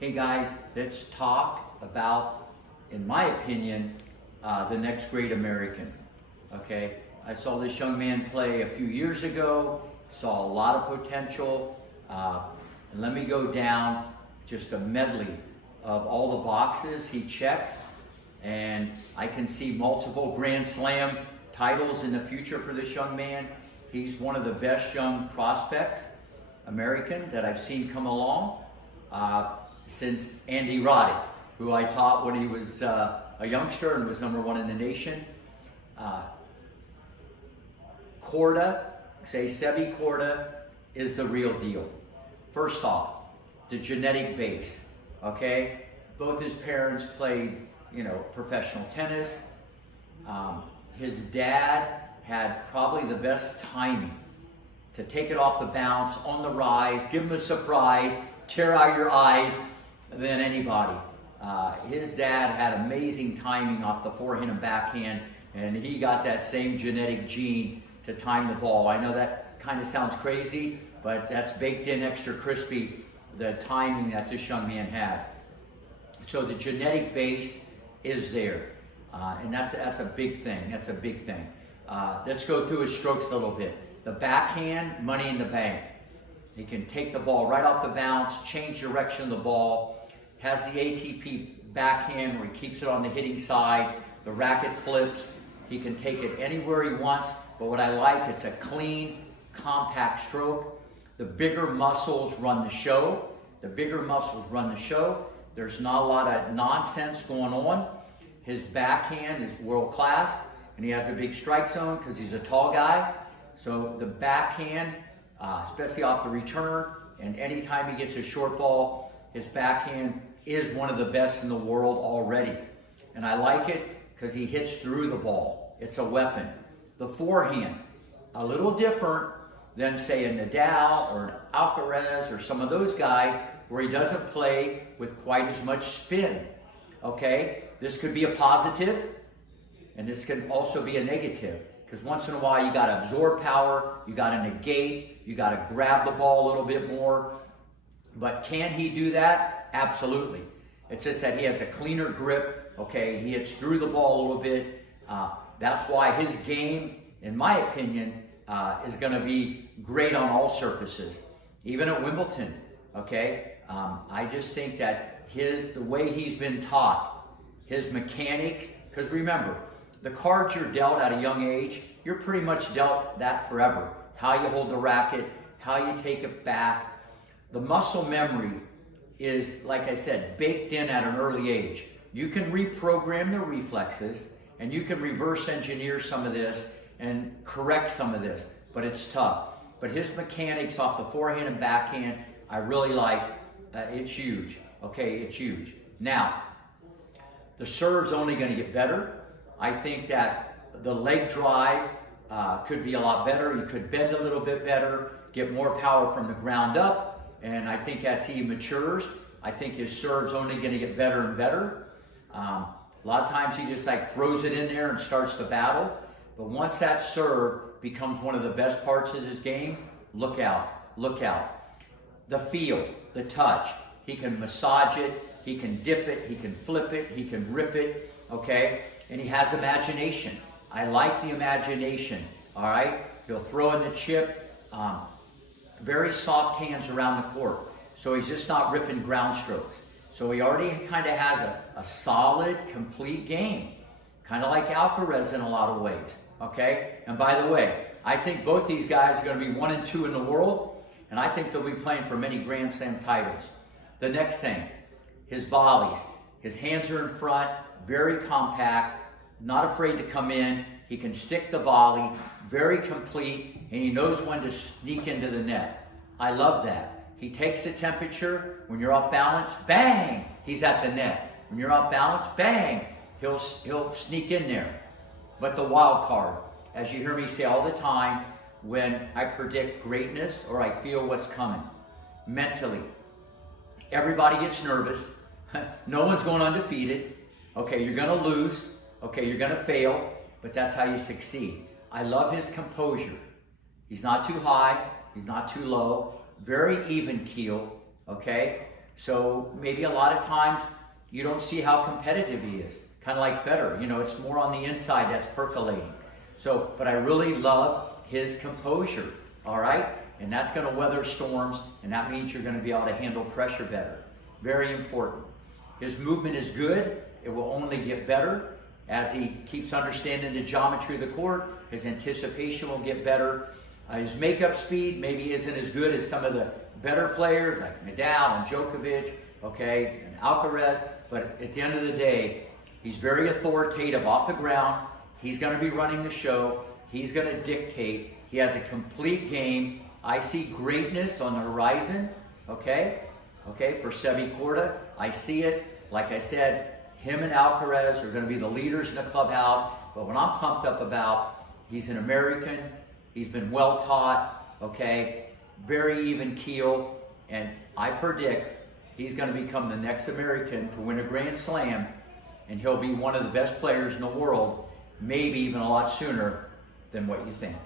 Hey guys, let's talk about, in my opinion, the next great American. Okay, I saw this young man play a few years ago, saw a lot of potential, and let me go down just a medley of all the boxes he checks, and I can see multiple Grand Slam titles in the future for this young man. He's one of the best young prospects, American, that I've seen come along since Andy Roddick, who I taught when he was a youngster and was #1 in the nation. Korda, Sebby Korda, is the real deal. First off, the genetic base, okay? Both his parents played, professional tennis. His dad had probably the best timing to take it off the bounce, on the rise, give him a surprise, tear out your eyes than anybody. His dad had amazing timing off the forehand and backhand, and he got that same genetic gene to time the ball. I know that kind of sounds crazy, but that's baked in extra crispy, the timing that this young man has. So the genetic base is there, and that's a big thing. That's a big thing. Let's go through his strokes a little bit. The backhand, money in the bank. He can take the ball right off the bounce, change direction of the ball, has the ATP backhand where he keeps it on the hitting side, the racket flips. He can take it anywhere he wants, but what I like, it's a clean, compact stroke. The bigger muscles run the show. The bigger muscles run the show. There's not a lot of nonsense going on. His backhand is world class, and he has a big strike zone because he's a tall guy. So the backhand, especially off the return, and anytime he gets a short ball, his backhand is one of the best in the world already. And I like it because he hits through the ball. It's a weapon. The forehand, a little different than say a Nadal or an Alcaraz or some of those guys where he doesn't play with quite as much spin. Okay, this could be a positive, and this can also be a negative. Because once in a while you got to absorb power, you got to negate, you got to grab the ball a little bit more. But can he do that? Absolutely. It's just that he has a cleaner grip. Okay, he hits through the ball a little bit. That's why his game, in my opinion, is going to be great on all surfaces, even at Wimbledon. Okay, I just think that the way he's been taught, his mechanics. Because remember, the cards you're dealt at a young age, you're pretty much dealt that forever. How you hold the racket, how you take it back. The muscle memory is, like I said, baked in at an early age. You can reprogram the reflexes, and you can reverse engineer some of this and correct some of this, but it's tough. But his mechanics off the forehand and backhand, I really like. It's huge. Okay, it's huge. Now, the serve's only going to get better. I think that the leg drive could be a lot better. He could bend a little bit better, get more power from the ground up. And I think as he matures, I think his serve's only going to get better and better. A lot of times he just throws it in there and starts the battle. But once that serve becomes one of the best parts of his game, look out, look out. The feel, the touch. He can massage it, he can dip it, he can flip it, he can rip it, okay? And he has imagination. I like the imagination, all right? He'll throw in the chip, very soft hands around the court. So he's just not ripping ground strokes. So he already kind of has a solid, complete game. Kind of like Alcaraz in a lot of ways, okay? And by the way, I think both these guys are going to be 1 and 2 in the world, and I think they'll be playing for many Grand Slam titles. The next thing, his volleys. His hands are in front, very compact, not afraid to come in. He can stick the volley, very complete, and he knows when to sneak into the net. I love that. He takes the temperature. When you're off balance, bang, he's at the net. When you're off balance, bang, he'll sneak in there. But the wild card, as you hear me say all the time, when I predict greatness or I feel what's coming, mentally, everybody gets nervous. No one's going undefeated. Okay, you're going to lose. Okay, you're going to fail, but that's how you succeed. I love his composure. He's not too high. He's not too low. Very even keel. Okay? So maybe a lot of times you don't see how competitive he is. Kind of like Federer, it's more on the inside that's percolating. So, but I really love his composure, all right? And that's going to weather storms, and that means you're going to be able to handle pressure better. Very important. His movement is good. It will only get better as he keeps understanding the geometry of the court. His anticipation will get better. His makeup speed maybe isn't as good as some of the better players like Nadal and Djokovic, okay, and Alcaraz, but at the end of the day, he's very authoritative off the ground. He's going to be running the show. He's going to dictate. He has a complete game. I see greatness on the horizon, okay, for Sebby Korda. I see it. Like I said, him and Alcaraz are going to be the leaders in the clubhouse, but what I'm pumped up about, he's an American. He's been well taught, okay, very even keel, and I predict he's going to become the next American to win a Grand Slam, and he'll be one of the best players in the world, maybe even a lot sooner than what you think.